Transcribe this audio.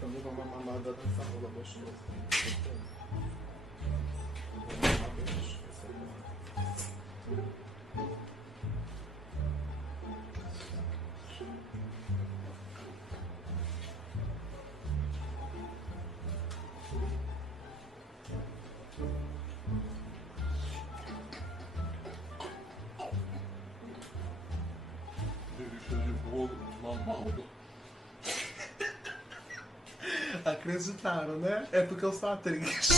Também vou uma mamada nessa rola gostosa. Vou mamar bem gostoso agora. Delícia de bolo, mamaldo. Acreditaram, né? É porque eu sou atriz.